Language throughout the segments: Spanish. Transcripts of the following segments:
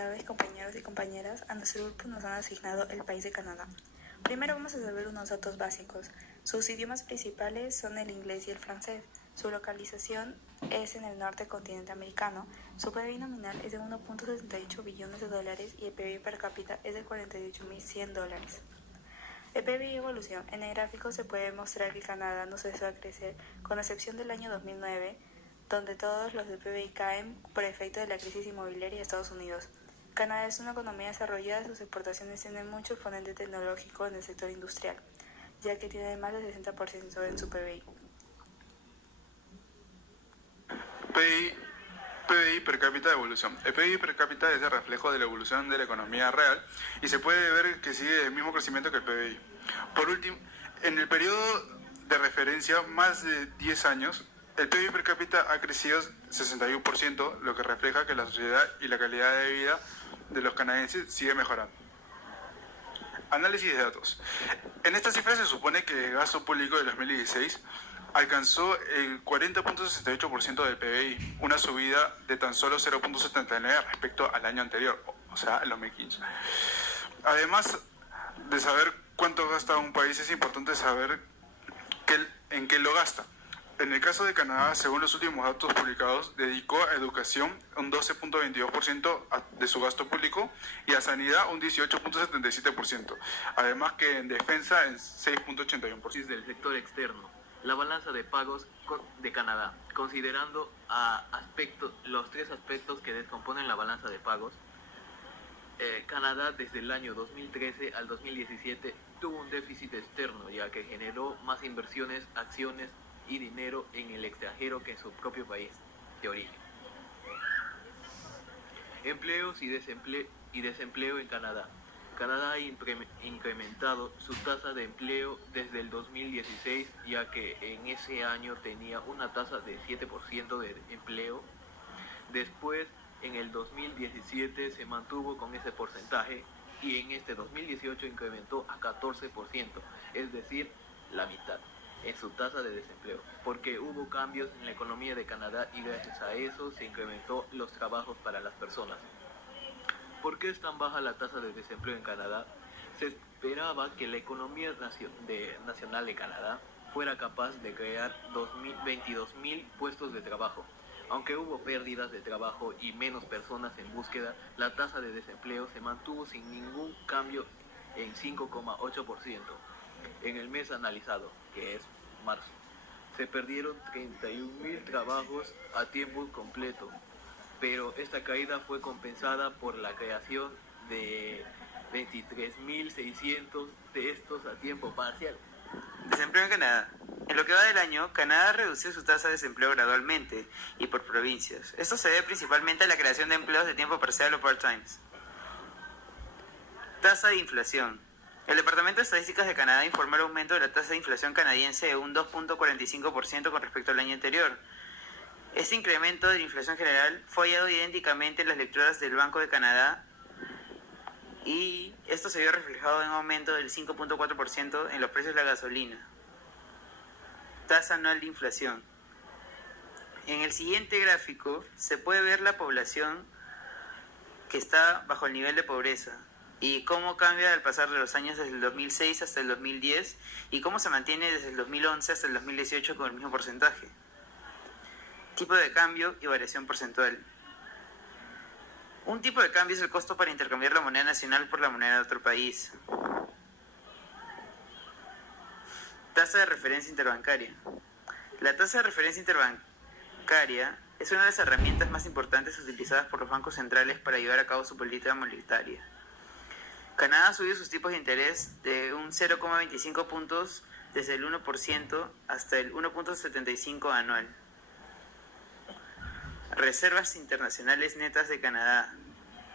tardes, compañeros y compañeras. A nuestro grupo nos han asignado el país de Canadá. Primero vamos a saber unos datos básicos. Sus idiomas principales son el inglés y el francés. Su localización es en el norte del continente americano. Su PIB nominal es de 1.78 billones de dólares y el PIB per cápita es de $48.100. El PIB y evolución. En el gráfico se puede mostrar que Canadá no cesó a crecer, con excepción del año 2009, donde todos los del PIB caen por efecto de la crisis inmobiliaria de Estados Unidos. Canadá es una economía desarrollada, sus exportaciones tienen mucho exponente tecnológico en el sector industrial, ya que tiene más del 60% en su PIB. PBI per cápita de evolución. El PBI per cápita es el reflejo de la evolución de la economía real y se puede ver que sigue el mismo crecimiento que el PBI. Por último, en el periodo de referencia, más de 10 años, el PIB per cápita ha crecido 61%, lo que refleja que la sociedad y la calidad de vida de los canadienses sigue mejorando. Análisis de datos. En estas cifras se supone que el gasto público de 2016 alcanzó el 40.68% del PBI, una subida de tan solo 0.79 respecto al año anterior, o sea, el 2015. Además de saber cuánto gasta un país, es importante saber en qué lo gasta. En el caso de Canadá, según los últimos datos publicados, dedicó a educación un 12.22% de su gasto público y a sanidad un 18.77%, además que en defensa en 6.81%. Del sector externo, la balanza de pagos de Canadá, considerando los tres aspectos que descomponen la balanza de pagos. Canadá desde el año 2013 al 2017 tuvo un déficit externo, ya que generó más inversiones, acciones y dinero en el extranjero que en su propio país de origen. Empleos y desempleo en Canadá. Canadá ha incrementado su tasa de empleo desde el 2016, ya que en ese año tenía una tasa de 7% de empleo. Después, en el 2017 se mantuvo con ese porcentaje y en este 2018 incrementó a 14%, es decir, la mitad en su tasa de desempleo, porque hubo cambios en la economía de Canadá y gracias a eso se incrementó los trabajos para las personas. ¿Por qué es tan baja la tasa de desempleo en Canadá? Se esperaba que la economía nacional de Canadá fuera capaz de crear 22.000 puestos de trabajo. Aunque hubo pérdidas de trabajo y menos personas en búsqueda, la tasa de desempleo se mantuvo sin ningún cambio en 5,8%. En el mes analizado, que es marzo, se perdieron 31.000 trabajos a tiempo completo, pero esta caída fue compensada por la creación de 23.600 de estos a tiempo parcial. Desempleo en Canadá. En lo que va del año, Canadá redució su tasa de desempleo gradualmente y por provincias. Esto se debe principalmente a la creación de empleos de tiempo parcial o part-time. Tasa de inflación. El Departamento de Estadísticas de Canadá informó el aumento de la tasa de inflación canadiense de un 2.45% con respecto al año anterior. Este incremento de la inflación general fue hallado idénticamente en las lecturas del Banco de Canadá y esto se vio reflejado en un aumento del 5.4% en los precios de la gasolina. Tasa anual de inflación. En el siguiente gráfico se puede ver la población que está bajo el nivel de pobreza y cómo cambia al pasar de los años desde el 2006 hasta el 2010 y cómo se mantiene desde el 2011 hasta el 2018 con el mismo porcentaje. Tipo de cambio y variación porcentual. Un tipo de cambio es el costo para intercambiar la moneda nacional por la moneda de otro país. Tasa de referencia interbancaria. La tasa de referencia interbancaria es una de las herramientas más importantes utilizadas por los bancos centrales para llevar a cabo su política monetaria. Canadá subió sus tipos de interés de un 0,25 puntos desde el 1% hasta el 1.75 anual. Reservas internacionales netas de Canadá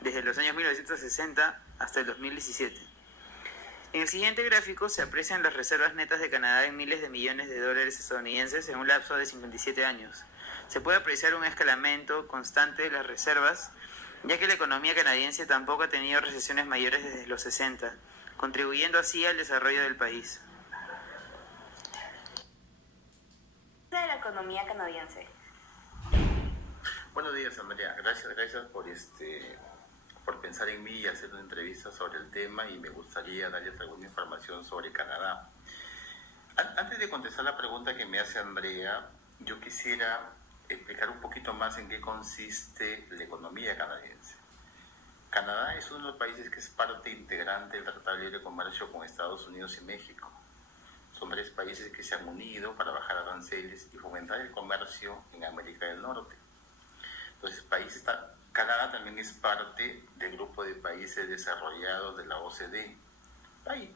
desde los años 1960 hasta el 2017. En el siguiente gráfico se aprecian las reservas netas de Canadá en miles de millones de dólares estadounidenses en un lapso de 57 años. Se puede apreciar un escalamiento constante de las reservas, ya que la economía canadiense tampoco ha tenido recesiones mayores desde los 60, contribuyendo así al desarrollo del país. De la economía canadiense. Buenos días, Amalia. Gracias por pensar en mí y hacer una entrevista sobre el tema, y me gustaría darles alguna información sobre Canadá. Antes de contestar la pregunta que me hace Andrea, yo quisiera explicar un poquito más en qué consiste la economía canadiense. Canadá es uno de los países que es parte integrante del Tratado de Libre Comercio con Estados Unidos y México. Son 3 países que se han unido para bajar aranceles y fomentar el comercio en América del Norte. Entonces, Canadá también es parte del grupo de países desarrollados de la OCDE.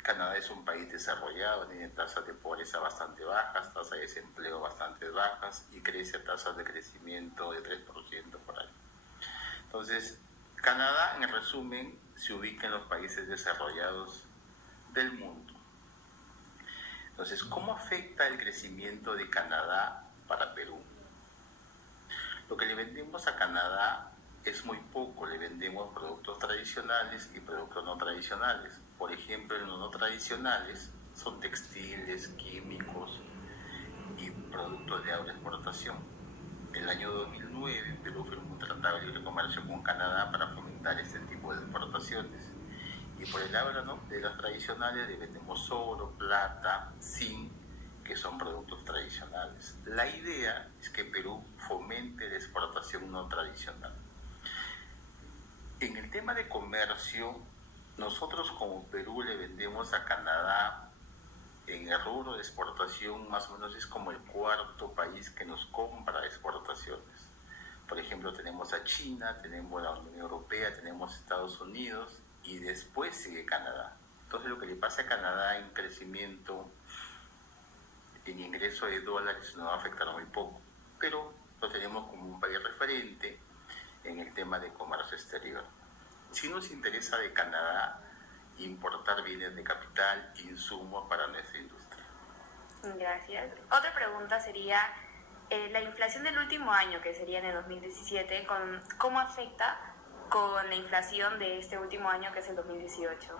Canadá es un país desarrollado, tiene tasas de pobreza bastante bajas, tasas de desempleo bastante bajas y crece a tasas de crecimiento de 3% por año. Entonces, Canadá, en resumen, se ubica en los países desarrollados del mundo. Entonces, ¿cómo afecta el crecimiento de Canadá para Perú? Lo que le vendemos a Canadá es muy poco. Le vendemos productos tradicionales y productos no tradicionales. Por ejemplo, los no tradicionales son textiles, químicos y productos de agroexportación. En el año 2009, Perú firmó un tratado de libre comercio con Canadá para fomentar este tipo de exportaciones. Y por el lado de los tradicionales le vendemos oro, plata, zinc, que son productos tradicionales. La idea es que Perú fomente la exportación no tradicional. En el tema de comercio, nosotros como Perú le vendemos a Canadá en el rubro de exportación, más o menos es como el 4º país que nos compra exportaciones. Por ejemplo, tenemos a China, tenemos la Unión Europea, tenemos Estados Unidos y después sigue Canadá. Entonces, lo que le pasa a Canadá en crecimiento, en ingreso de dólares, nos va a afectar muy poco, pero lo tenemos como un país referente en el tema de comercio exterior. Sí nos interesa de Canadá importar bienes de capital, insumos para nuestra industria. Gracias. Otra pregunta sería, la inflación del último año, que sería en el 2017, ¿cómo afecta con la inflación de este último año, que es el 2018?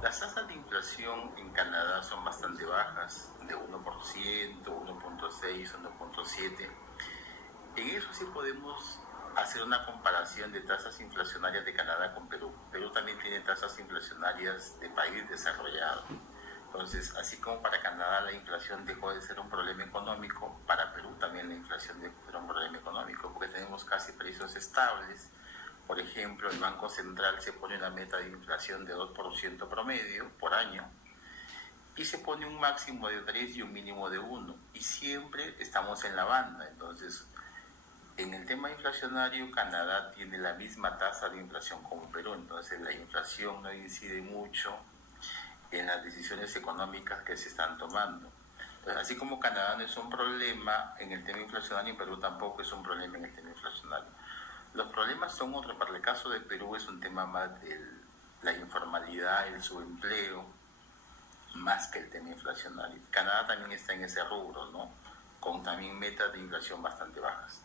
Las tasas de inflación en Canadá son bastante bajas, de 1%, 1.6, 1.7. En eso sí podemos hacer una comparación de tasas inflacionarias de Canadá con Perú. Perú también tiene tasas inflacionarias de país desarrollado. Entonces, así como para Canadá la inflación dejó de ser un problema económico, para Perú también la inflación dejó de ser un problema económico, porque tenemos casi precios estables. Por ejemplo, el Banco Central se pone una meta de inflación de 2% promedio por año y se pone un máximo de 3 y un mínimo de 1. Y siempre estamos en la banda. Entonces, en el tema inflacionario, Canadá tiene la misma tasa de inflación como Perú. Entonces, la inflación no incide mucho en las decisiones económicas que se están tomando. Entonces, así como Canadá no es un problema en el tema inflacionario, Perú tampoco es un problema en el tema inflacionario. Los problemas son otros. Para el caso de Perú es un tema más de la informalidad, el subempleo, más que el tema inflacionario. Canadá también está en ese rubro, ¿no? Con también metas de inflación bastante bajas.